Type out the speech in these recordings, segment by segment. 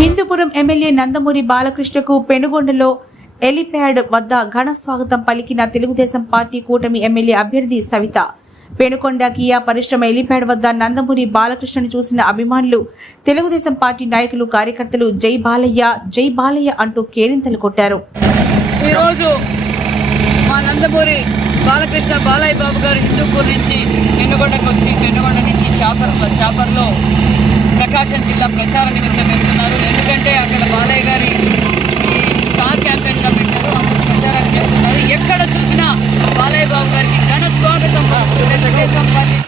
Hindupuram MLA Nandamuri బాలకృష్ణకు పెనుగొండలో helipad వద్ద ఘన స్వాగతం పలికిన తెలుగుదేశం పార్టీ కూటమి ఎమ్మెల్యే అభ్యర్థి సవిత. పెనుకొండ కియా పరిశ్రమ ఎలిప్యాడ్ వద్ద నందమూరి బాలకృష్ణను చూసిన అభిమానులు, తెలుగుదేశం పార్టీ నాయకులు, కార్యకర్తలు జై బాలయ్య అంటూ కేరింతలు కొట్టారు. ఈరోజు మా నందమూరి బాలకృష్ణ బాలయ్య బాబు గారు హిందూపూర్ నుంచి పెనుగొండకు వచ్చి పెనుగొండ నుంచి చాపర్లో ప్రకాశం జిల్లా ప్రచార నిమిత్తం వెళ్తున్నారు. ఎందుకంటే అక్కడ బాలయ్య గారి స్టార్ క్యాంపెయిన్ గా పెట్టారు, అందరూ ప్రచారాన్ని చేస్తున్నారు. ఎక్కడ చూసినా బాలయ్య బాబు గారికి ఘన స్వాగతం తెలుగుదేశం పార్టీ.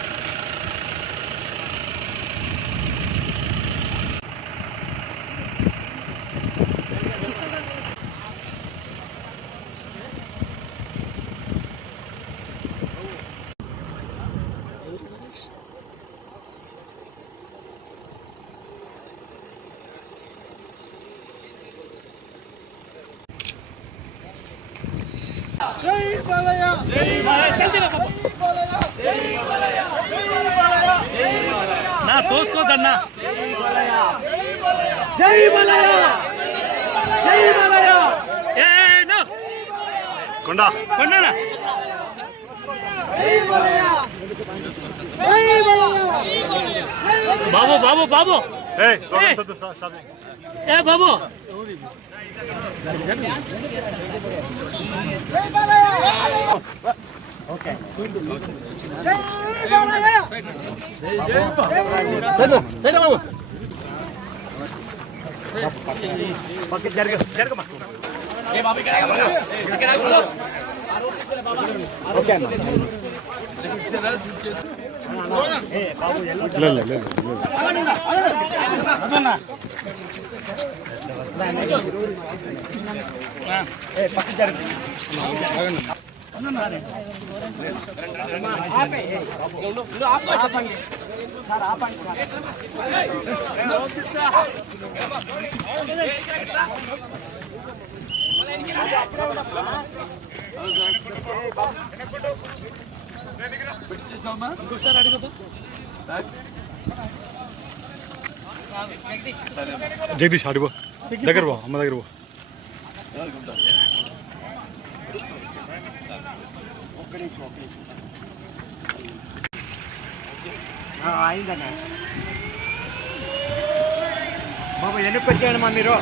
జై బాలయ్య జై బాలయ్య జై బాలయ్య జై బాలయ్య నా తోసుకోదన్న జై బాలయ్య జై బాలయ్య జై బాలయ్య ఏ నో కొండా కొండనా జై బాలయ్య జై బాలయ్య బాబు బాబు బాబు ఏ స్టాప్ ఏ బాబు జై బాలయ్య ఓకే జై బాలయ్య జై బాలయ్య సైడ్ బాబు పక్క జరగమా ఏ బాబు ఇక్కడ ఓకే ఏ బాబు లే అదన్నా ఏ పక్క జరగ ఇంకోసారి అడుగుతా జగదీష్ అడుగు దగ్గర పో అమ్మ దగ్గర పో అయిందన్న బాబు వెనక్కి వచ్చేయండి మా మీరు